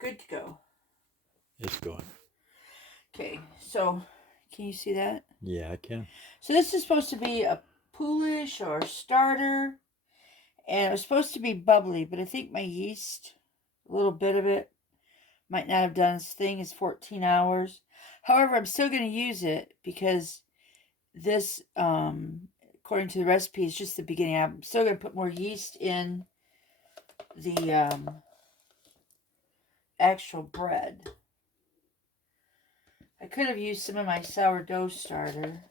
good to go. It's going. Okay, so can you see that? Yeah, I can. So this is supposed to be a poolish or starter, and it was supposed to be bubbly, but I think my yeast, a little bit of it, might not have done its thing. It's 14 hours. However, I'm still going to use it because this, according to the recipe, is just the beginning. I'm still going to put more yeast in the actual bread. I could have used some of my sourdough starter,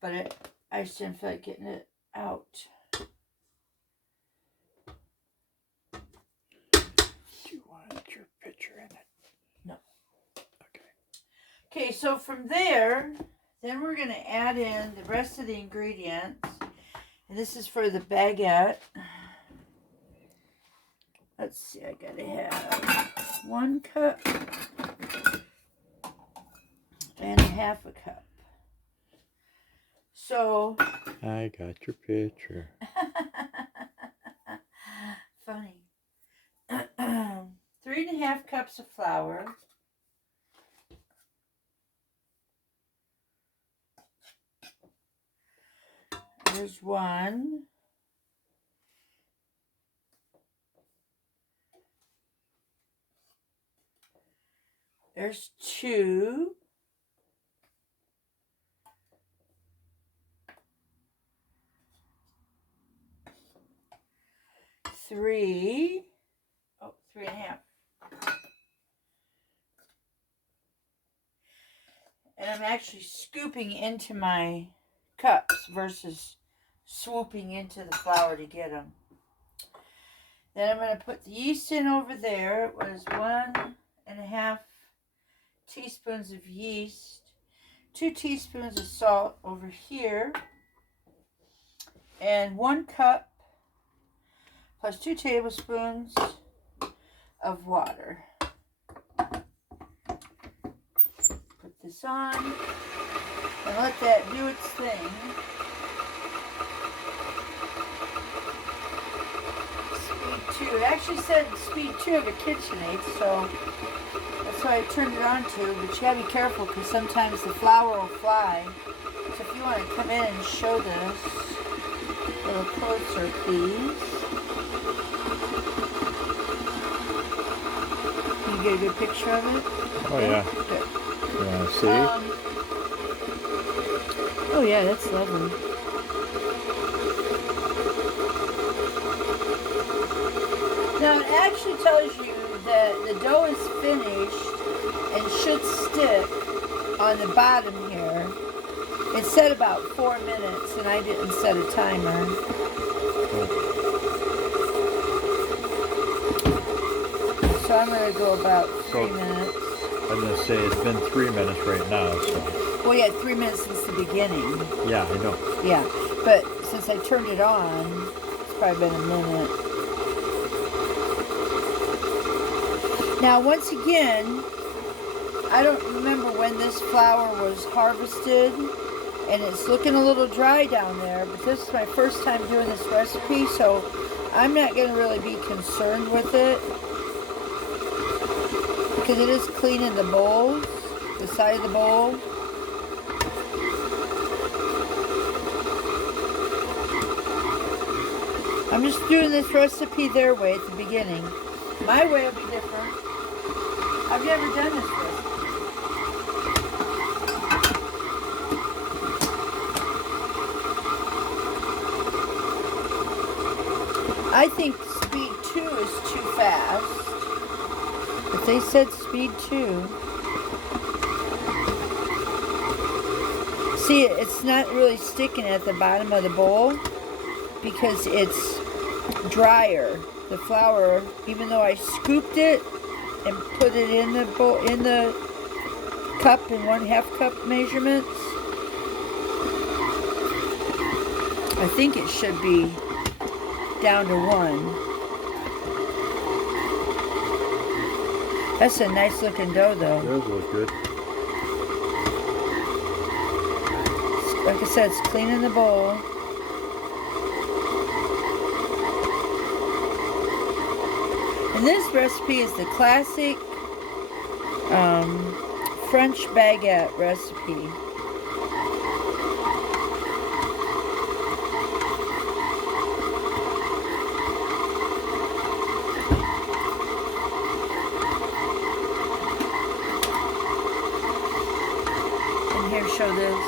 but I just didn't feel like getting it out. Do you want your picture in it? No. Okay. Okay, so from there, then we're going to add in the rest of the ingredients. And this is for the baguette. Let's see, I got to have 1 cup and 1/2 cup. So I got your picture. Funny. 3.5 cups of flour. There's 1. There's 2. Three. Oh, 3.5. And I'm actually scooping into my cups versus swooping into the flour to get them. Then I'm going to put the yeast in over there. It was 1.5 teaspoons of yeast, 2 teaspoons of salt over here, and 1 cup plus 2 tablespoons of water. Put this on and let that do its thing. Speed 2. It actually said speed 2 of a KitchenAid, so that's why I turned it on to. But you gotta be careful because sometimes the flour will fly. So if you want to come in and show this a little closer, please. Can you get a good picture of it? Oh, yeah. Good. You want to see? Oh, yeah, that's lovely. Now, it actually tells you that the dough is finished and should stick on the bottom here. It said about 4 minutes, and I didn't set a timer. So I'm going to go about 3 minutes. I'm going to say it's been 3 minutes right now, so. Well, yeah, 3 minutes since the beginning. Yeah, I know. Yeah, but since I turned it on, it's probably been a minute. Now, once again, I don't remember when this flour was harvested, and it's looking a little dry down there, but this is my first time doing this recipe, so I'm not going to really be concerned with it, because it is cleaning the bowls, the side of the bowl. I'm just doing this recipe their way at the beginning. My way will be different. I've never done this recipe. I think speed 2 is too fast. But they said speed 2. See, it's not really sticking at the bottom of the bowl because it's drier. The flour, even though I scooped it and put it in the bowl, in the cup in 1/2 cup measurements, I think it should be down to 1. That's a nice looking dough, though. It does look good. Like I said, it's cleaning the bowl. And And this recipe is the classic French baguette recipe. Show this,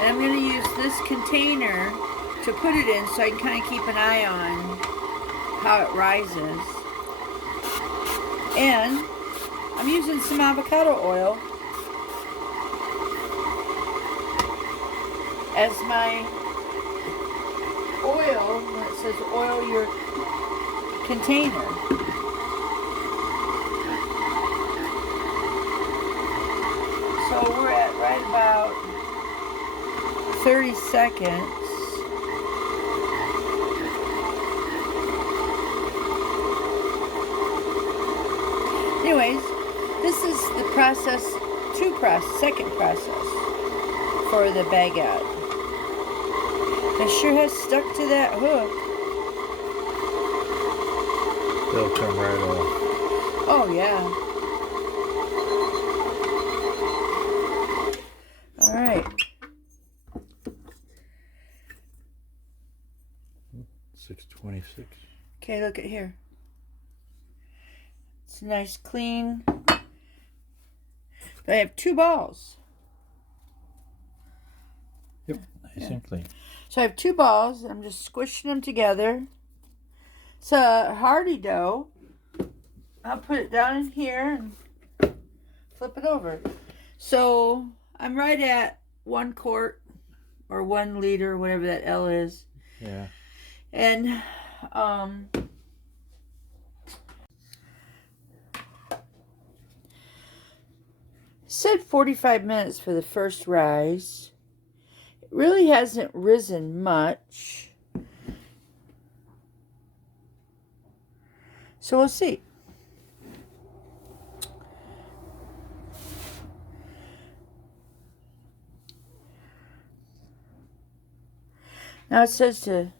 and I'm going to use this container to put it in so I can kind of keep an eye on how it rises. And I'm using some avocado oil as my oil when it says oil your container. So we're at right about 30 seconds. Anyways, this is the second process for the baguette. It sure has stuck to that hook. They'll come right off. Oh yeah. All right. 6:26. Okay, look at here. It's nice, clean. But I have 2 balls. Yep, nice and clean. So I have 2 balls. I'm just squishing them together. It's a hearty dough. I'll put it down in here and flip it over. So I'm right at 1 quart or 1 liter, whatever that L is. Yeah. And said 45 minutes for the first rise. It really hasn't risen much. So we'll see. Now it says to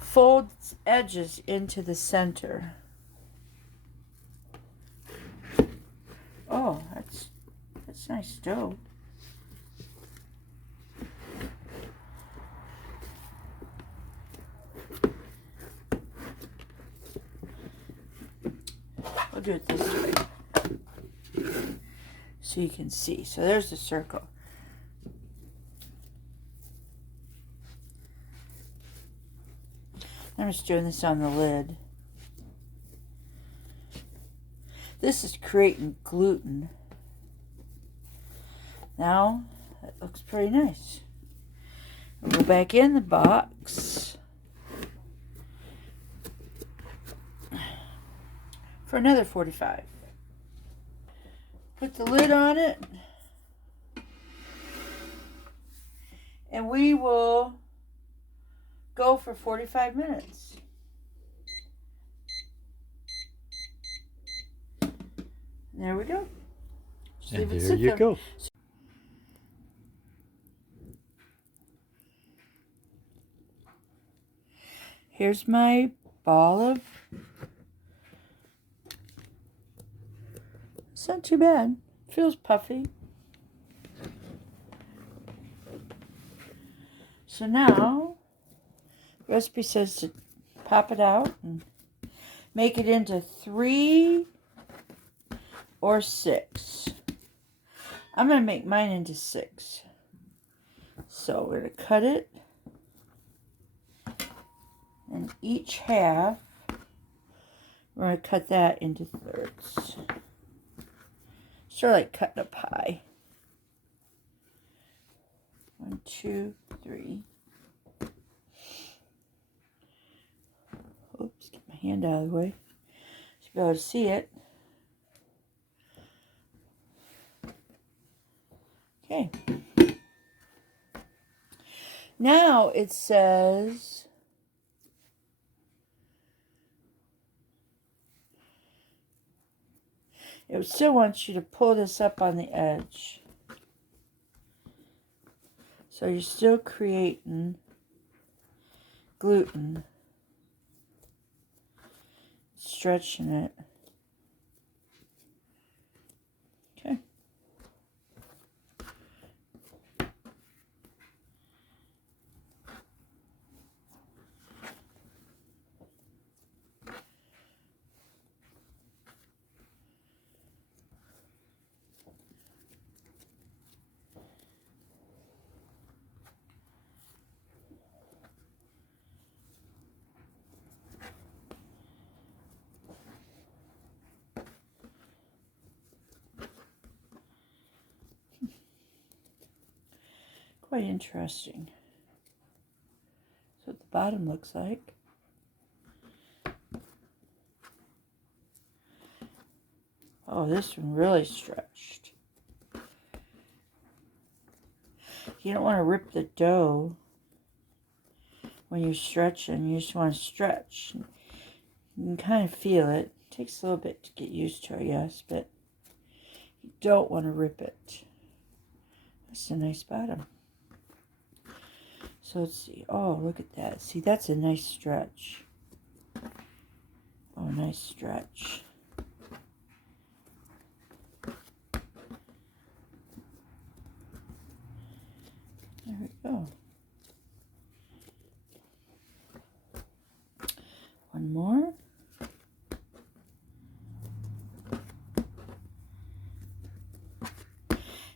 fold edges into the center. Oh, that's nice dough. I'll do it this way so you can see. So there's the circle. I'm just doing this on the lid. This is creating gluten. Now, that looks pretty nice. I'll go back in the box for another 45. Put the lid on it. And we will go for 45 minutes. There we go. Just And leave it there sit you there. go. Here's my ball of... It's not too bad. It feels puffy. So now, the recipe says to pop it out and make it into 3 or 6. I'm going to make mine into 6. So we're going to cut it. And each half, we're going to cut that into thirds. Sort of like cutting a pie. 1, 2, 3. Oops, get my hand out of the way. Should be able to see it. Okay. Now it says it still wants you to pull this up on the edge. So you're still creating gluten. Stretching it. Okay. Quite interesting. That's what the bottom looks like. Oh, this one really stretched. You don't want to rip the dough when you're stretching. You just want to stretch. You can kind of feel it. It takes a little bit to get used to, I guess, but you don't want to rip it. That's a nice bottom. So let's see. Oh, look at that. See, that's a nice stretch. Oh, nice stretch. There we go. One more.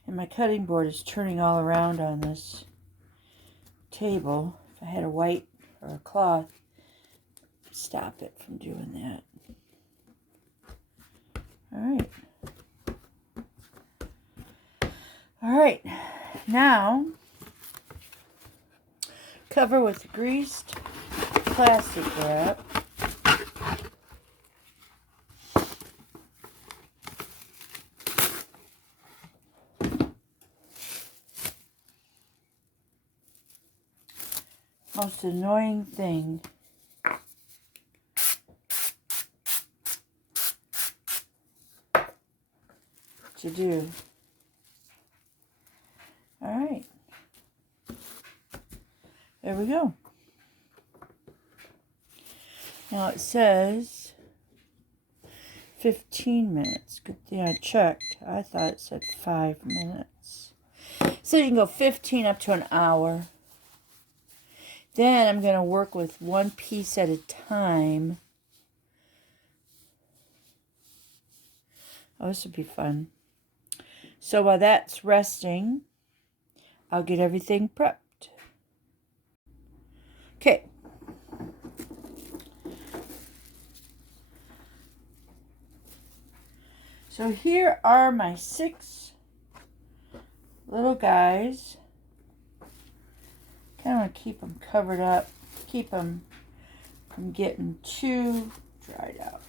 And my cutting board is turning all around on this table. If I had a white or a cloth, stop it from doing that. All right, now cover with greased plastic wrap. Most annoying thing to do. All right. There we go. Now it says 15 minutes. Good thing I checked. I thought it said 5 minutes. So you can go 15 up to an hour. Then I'm going to work with one piece at a time. Oh, this would be fun. So while that's resting, I'll get everything prepped. Okay. So here are my 6 little guys. Kind of want to keep them covered up, keep them from getting too dried out.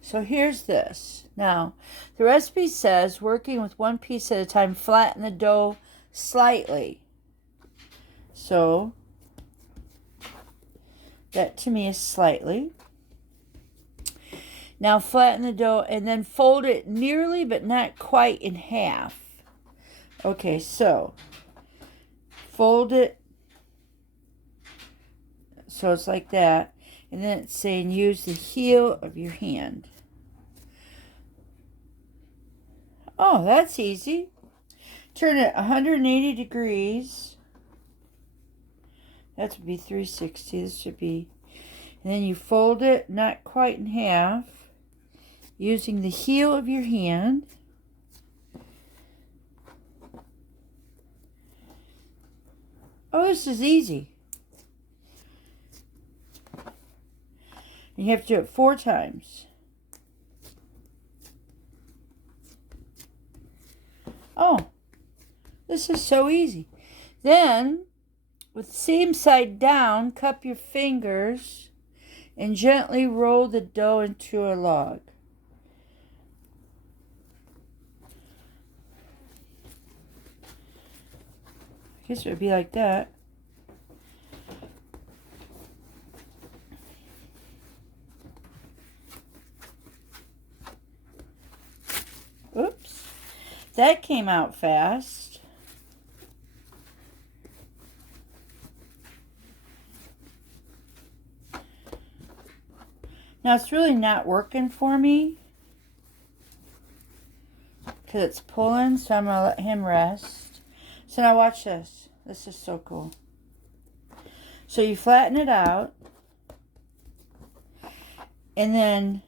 So here's this. Now, the recipe says working with one piece at a time, flatten the dough slightly. So that to me is slightly. Now flatten the dough and then fold it nearly but not quite in half. Okay, so fold it so it's like that, and then it's saying use the heel of your hand. Oh, that's easy. Turn it 180 degrees. That would be 360. This should be, and then you fold it not quite in half using the heel of your hand. Oh, this is easy. You have to do it 4 times. Oh, this is so easy. Then, with the same side down, cup your fingers and gently roll the dough into a log. I guess it would be like that. Oops. That came out fast. Now it's really not working for me because it's pulling, so I'm going to let him rest. So now watch this. This is so cool. So you flatten it out, and then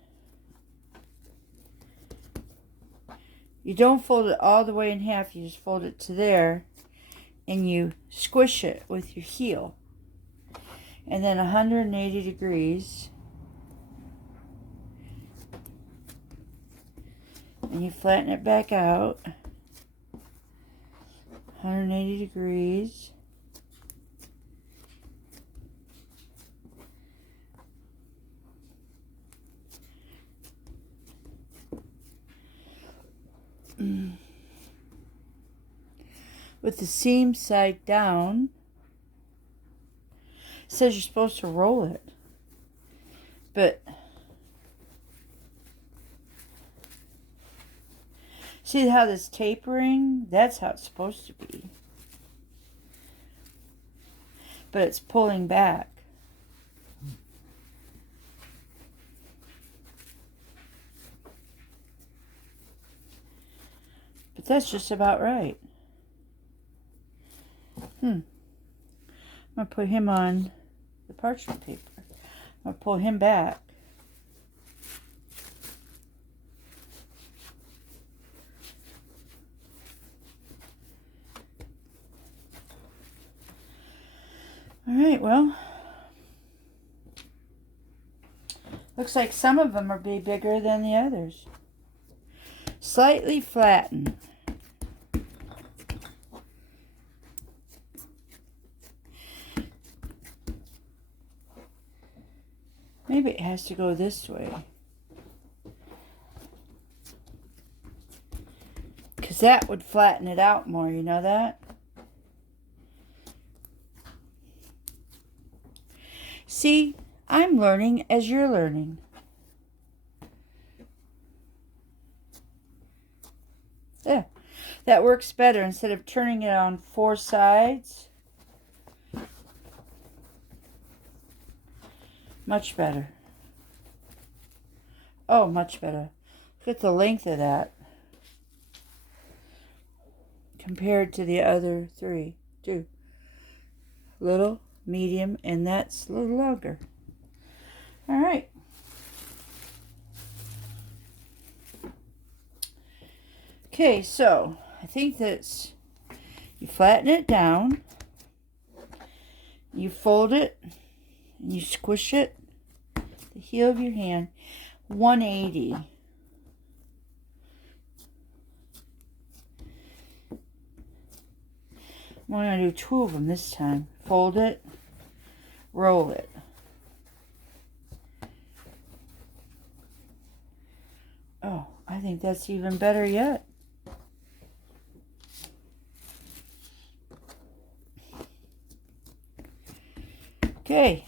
you don't fold it all the way in half. You just fold it to there, and you squish it with your heel. And then 180 degrees. And you flatten it back out. 180 degrees. With the seam side down. It says you're supposed to roll it. But see how this tapering? That's how it's supposed to be. But it's pulling back. But that's just about right. I'm going to put him on the parchment paper. I'm going to pull him back. Alright, well, looks like some of them are bigger than the others. Slightly flatten. Maybe it has to go this way. Because that would flatten it out more, you know that? See, I'm learning as you're learning. Yeah, that works better instead of turning it on 4 sides. Much better. Oh, much better. Look at the length of that compared to the other 3. 2. Little, medium, and that's a little longer. All right. Okay, so I think that's, you flatten it down, you fold it, and you squish it, the heel of your hand, 180. I'm going to do 2 of them this time. Fold it, roll it. Oh, I think that's even better yet. Okay.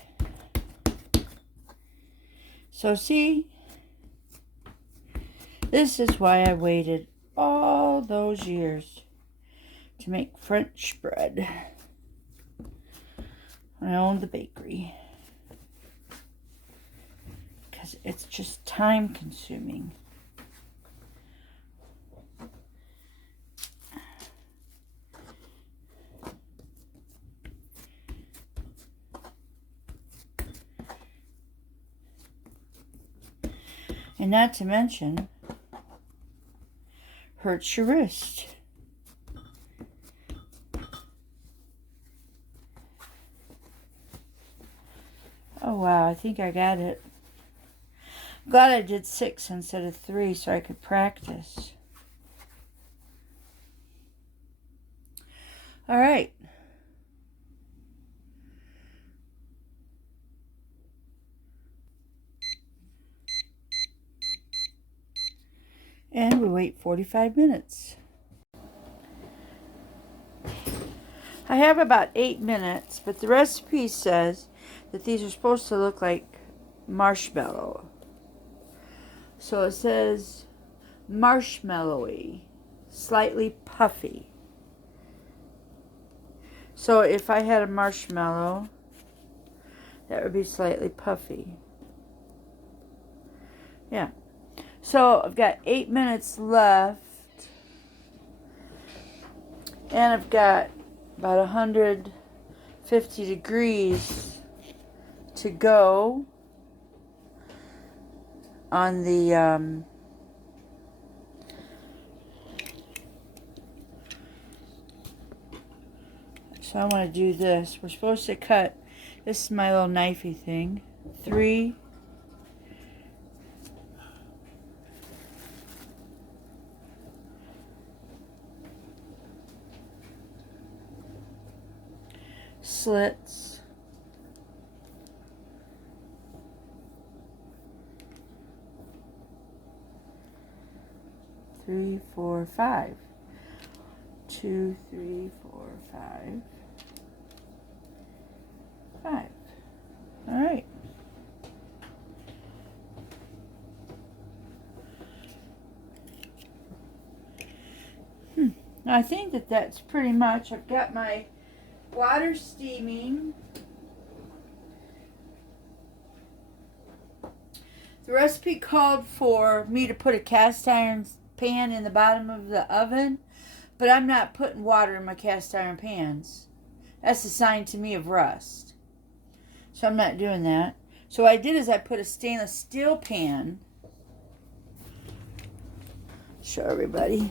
So see, this is why I waited all those years to make French bread when I owned the bakery. Because it's just time consuming. And not to mention, hurts your wrist. Oh wow, I think I got it. I'm glad I did 6 instead of 3 so I could practice. All right. And we wait 45 minutes. I have about 8 minutes, but the recipe says that these are supposed to look like marshmallow. So it says marshmallowy, slightly puffy. So if I had a marshmallow, that would be slightly puffy. Yeah. So I've got 8 minutes left. And I've got about 150 degrees to go on the so I want to do this. We're supposed to cut, this is my little knifey thing, 3 slits. Three, four, five. 2, 3, 4, 5. 5. All right. Now I think that that's pretty much. I've got my water steaming. The recipe called for me to put a cast iron pan in the bottom of the oven, but I'm not putting water in my cast iron pans. That's a sign to me of rust. So I'm not doing that. So what I did is I put a stainless steel pan. Show everybody.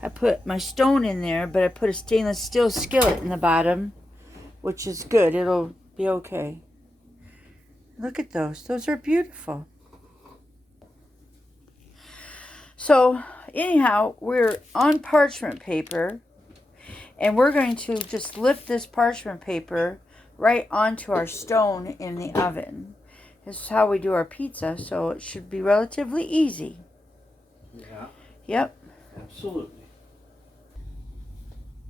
I put my stone in there, but I put a stainless steel skillet in the bottom, which is good. It'll be okay. Look at those. Those are beautiful. So anyhow, we're on parchment paper, and we're going to just lift this parchment paper right onto our stone in the oven. This is how we do our pizza, so it should be relatively easy. Yeah. Yep. Absolutely.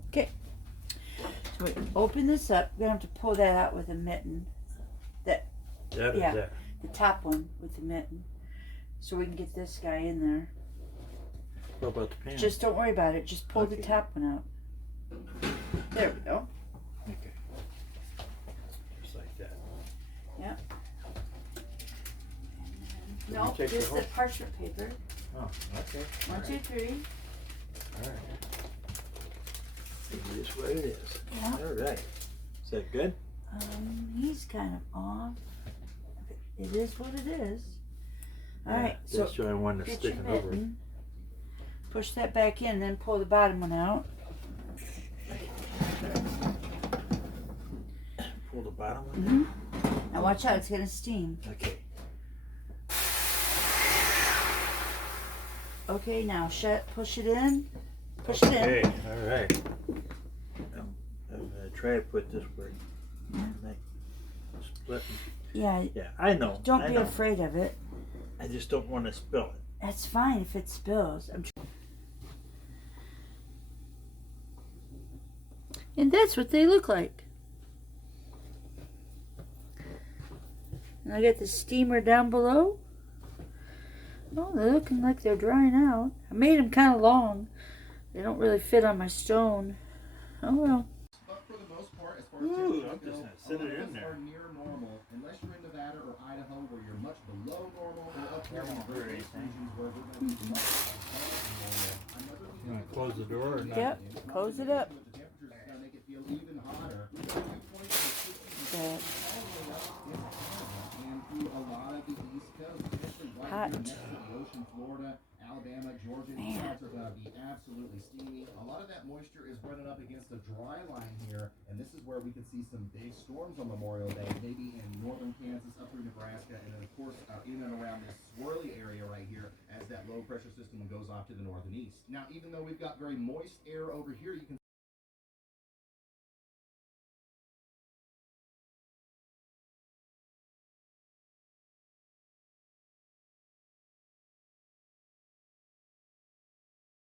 Okay. So we open this up. We're going to have to pull that out with a mitten. That is Yeah. that. The top one with the mitten. So we can get this guy in there. What about the pan? Just don't worry about it. Just pull the Okay. top one out. There we go. Okay. Just like that. Yep. Did No, you take just the the whole- parchment paper. Oh, okay. 1, 2, 3. All right. Maybe this what it is. Yeah. All right. Is that good? He's kind of off. It is what it is. All Yeah, right. So that's why I wanted to get stick your it over. mitten. Push that back in, then pull the bottom one out. Pull the bottom one. Now watch out, it's gonna steam. Okay. Okay, now push it in. Push it in. Okay. All right. I'm gonna try to put this where split. Yeah. Yeah, I know. Don't I be know. afraid of it. I just don't want to spill it. That's fine if it spills. And that's what they look like. And I got the steamer down below. Oh, they're looking like they're drying out. I made them kind of long. They don't really fit on my stone. Oh well. But for the most part, as far Ooh, as I'm temperatures just go, gonna sit all it of in us there. are near normal, unless you're in Nevada or Idaho where you're much below normal, or up here in the Great Lakes regions where we're going to be much above normal. You want to close the door or not? Yep. Close it up. With the temperatures, it's going to make it feel even hotter. That And through a lot of the East Coast, especially right Hot. here next to the ocean, Florida, Alabama, Georgia, these spots are going to be absolutely steamy. A lot of that moisture is running up against a dry line here, and this is where we could see some big storms on Memorial Day, maybe in northern Kansas, up through Nebraska, and then of course in and around this swirly area right here as that low pressure system goes off to the north and east. Now, even though we've got very moist air over here, you can